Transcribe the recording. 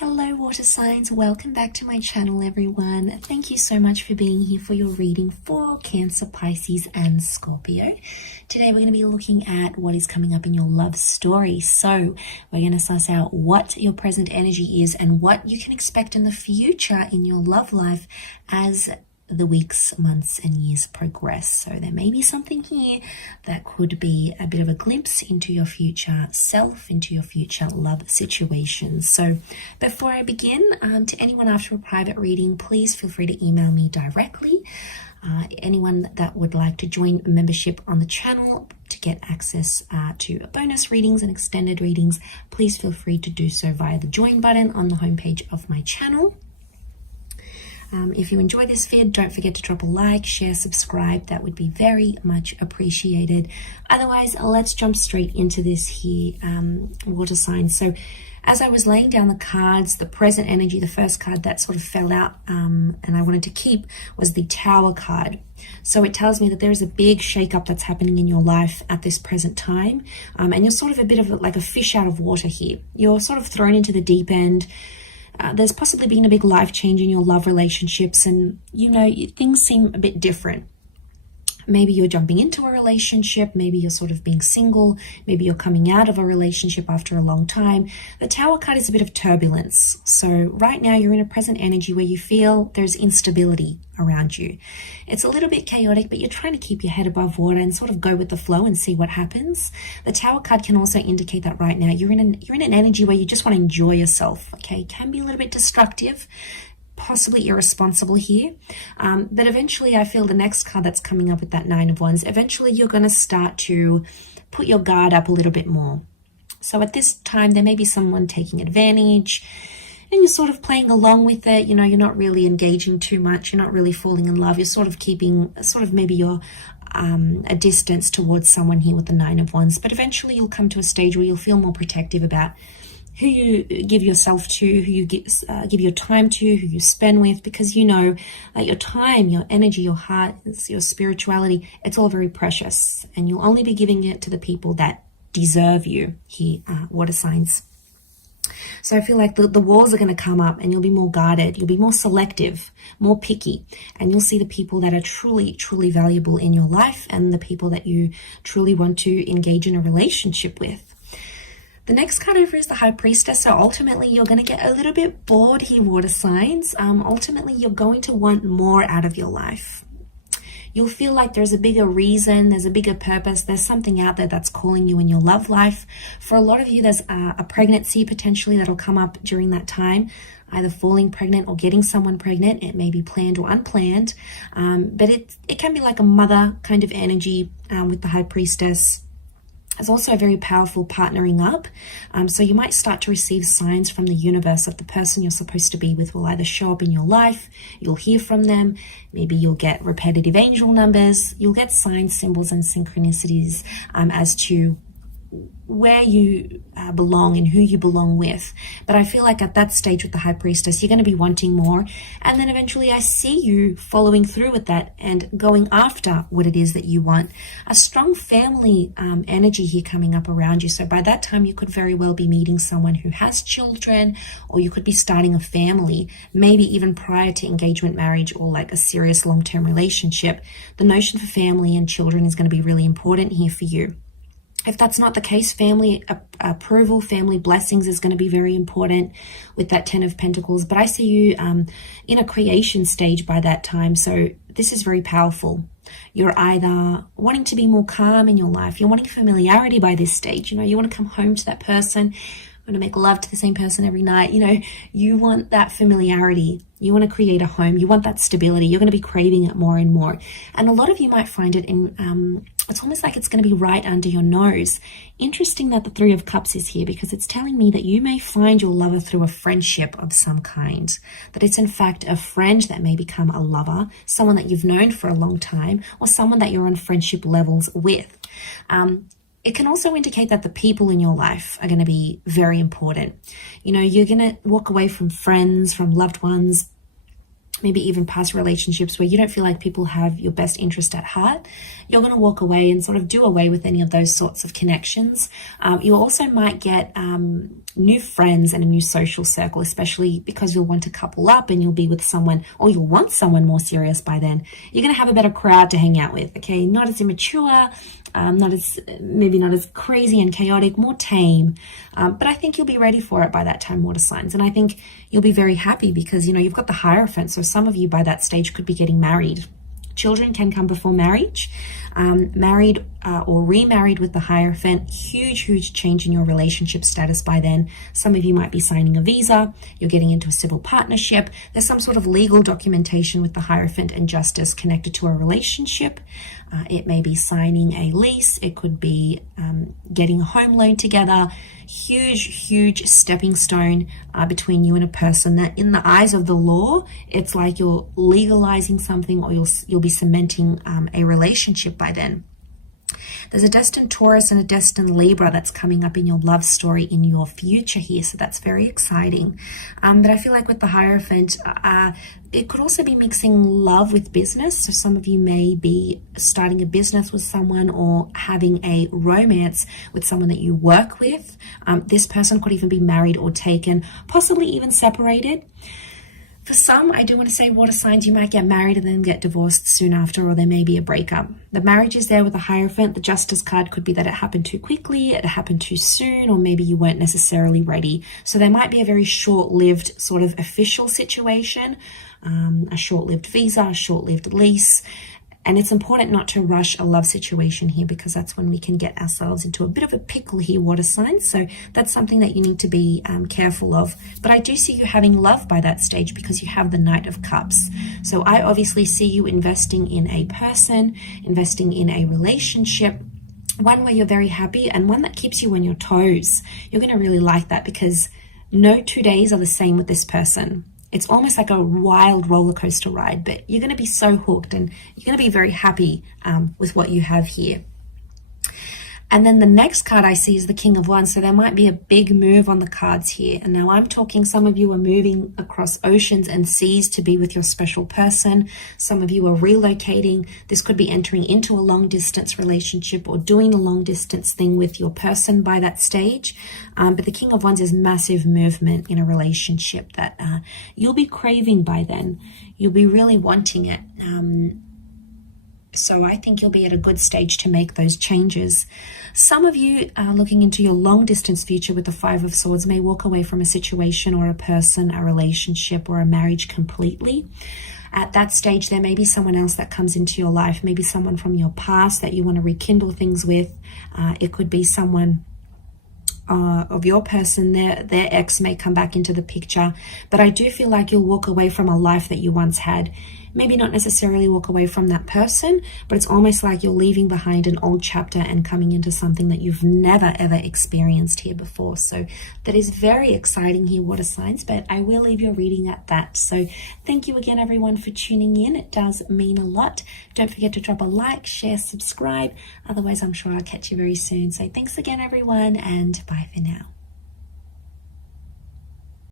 Hello water signs, welcome back to my channel everyone. Thank you so much for being here for your reading for Cancer, Pisces and Scorpio. Today we're going to be looking at what is coming up in your love story. So we're going to suss out what your present energy is and what you can expect in the future in your love life as the weeks, months and years progress. So there may be something here that could be a bit of a glimpse into your future self, into your future love situations. So before I begin, to anyone after a private reading, please feel free to email me directly. Anyone that would like to join membership on the channel to get access to bonus readings and extended readings, please feel free to do so via the join button on the homepage of my channel. If you enjoy this vid, don't forget to drop a like, share, subscribe. That would be very much appreciated. Otherwise, let's jump straight into this here, water signs. So as I was laying down the cards, the present energy, the first card that sort of fell out and I wanted to keep was the Tower card. So it tells me that there is a big shakeup that's happening in your life at this present time. And you're sort of a bit of like a fish out of water here. You're sort of thrown into the deep end. There's possibly been a big life change in your love relationships and, things seem a bit different. Maybe you're jumping into a relationship, maybe you're sort of being single, maybe you're coming out of a relationship after a long time. The Tower card is a bit of turbulence. So right now you're in a present energy where you feel there's instability around you. It's a little bit chaotic, but you're trying to keep your head above water and sort of go with the flow and see what happens. The Tower card can also indicate that right now you're in an energy where you just want to enjoy yourself. Okay, it can be a little bit destructive, possibly irresponsible here, but eventually I feel the next card that's coming up with that Nine of Wands, eventually you're going to start to put your guard up a little bit more. So at this time there may be someone taking advantage and you're sort of playing along with it. You're not really engaging too much, you're not really falling in love, you're sort of keeping maybe you're a distance towards someone here with the Nine of Wands, but eventually you'll come to a stage where you'll feel more protective about who you give yourself to, who you give your time to, who you spend with, because you know that your time, your energy, your heart, your spirituality, it's all very precious and you'll only be giving it to the people that deserve you here, water signs. So I feel like the walls are going to come up and you'll be more guarded, you'll be more selective, more picky, and you'll see the people that are truly, truly valuable in your life and the people that you truly want to engage in a relationship with. The next card over is the High Priestess. So ultimately you're going to get a little bit bored here, water signs. Ultimately you're going to want more out of your life. You'll feel like there's a bigger reason, there's a bigger purpose, there's something out there that's calling you in your love life. For a lot of you, there's a pregnancy potentially that'll come up during that time, either falling pregnant or getting someone pregnant. It may be planned or unplanned, but it can be like a mother kind of energy with the High Priestess. It's also a very powerful partnering up. So you might start to receive signs from the universe of the person you're supposed to be with will either show up in your life, you'll hear from them, maybe you'll get repetitive angel numbers, you'll get signs, symbols and synchronicities as to where you belong and who you belong with. But I feel like at that stage with the High Priestess, you're going to be wanting more. And then eventually I see you following through with that and going after what it is that you want. A strong family energy here coming up around you. So by that time, you could very well be meeting someone who has children, or you could be starting a family, maybe even prior to engagement, marriage, or like a serious long-term relationship. The notion for family and children is going to be really important here for you. If that's not the case, family approval, family blessings is going to be very important with that Ten of Pentacles. But I see you in a creation stage by that time. So this is very powerful. You're either wanting to be more calm in your life. You're wanting familiarity by this stage. You want to come home to that person, want to make love to the same person every night. You want that familiarity. You want to create a home. You want that stability. You're going to be craving it more and more. And a lot of you might find it in, it's almost like it's going to be right under your nose. Interesting that the Three of Cups is here, because it's telling me that you may find your lover through a friendship of some kind. That it's in fact a friend that may become a lover, someone that you've known for a long time, or someone that you're on friendship levels with. It can also indicate that the people in your life are going to be very important. You're going to walk away from friends, from loved ones, maybe even past relationships where you don't feel like people have your best interest at heart, you're going to walk away and sort of do away with any of those sorts of connections. You also might get new friends and a new social circle, especially because you'll want to couple up and you'll be with someone, or you'll want someone more serious by then. You're going to have a better crowd to hang out with, okay? Not as immature, maybe not as crazy and chaotic, more tame. But I think you'll be ready for it by that time, water signs. And I think you'll be very happy because, you know, you've got the Hierophant. So some of you by that stage could be getting married. Children can come before marriage. Married or remarried with the Hierophant, huge change in your relationship status by then. Some of you might be signing a visa, you're getting into a civil partnership, there's some sort of legal documentation with the Hierophant and Justice connected to a relationship. It may be signing a lease, it could be getting a home loan together. Huge stepping stone between you and a person that in the eyes of the law, it's like you're legalizing something, or you'll be cementing a relationship by then. There's a destined Taurus and a destined Libra that's coming up in your love story in your future here, so that's very exciting. But I feel like with the Hierophant, it could also be mixing love with business. So some of you may be starting a business with someone or having a romance with someone that you work with. This person could even be married or taken, possibly even separated. For some, I do want to say, water signs, you might get married and then get divorced soon after, or there may be a breakup. The marriage is there with the Hierophant. The Justice card could be that it happened too quickly, it happened too soon, or maybe you weren't necessarily ready. So there might be a very short-lived sort of official situation, a short-lived visa, a short-lived lease. And it's important not to rush a love situation here, because that's when we can get ourselves into a bit of a pickle here, water signs. So that's something that you need to be careful of. But I do see you having love by that stage because you have the Knight of Cups. So I obviously see you investing in a person, investing in a relationship, one where you're very happy and one that keeps you on your toes. You're going to really like that because no 2 days are the same with this person. It's almost like a wild roller coaster ride, but you're going to be so hooked and you're going to be very happy with what you have here. And then the next card I see is the King of Wands. So there might be a big move on the cards here. And now I'm talking, some of you are moving across oceans and seas to be with your special person. Some of you are relocating. This could be entering into a long distance relationship or doing a long distance thing with your person by that stage. But the King of Wands is massive movement in a relationship that you'll be craving by then. You'll be really wanting it. So I think you'll be at a good stage to make those changes. Some of you looking into your long distance future with the Five of Swords may walk away from a situation or a person, a relationship or a marriage completely. At that stage, there may be someone else that comes into your life, maybe someone from your past that you want to rekindle things with. It could be someone of your person, their ex may come back into the picture. But I do feel like you'll walk away from a life that you once had. Maybe not necessarily walk away from that person, but it's almost like you're leaving behind an old chapter and coming into something that you've never ever experienced here before. So that is very exciting here, water signs, but I will leave your reading at that. So thank you again, everyone, for tuning in. It does mean a lot. Don't forget to drop a like, share, subscribe. Otherwise, I'm sure I'll catch you very soon. So thanks again, everyone, and bye for now.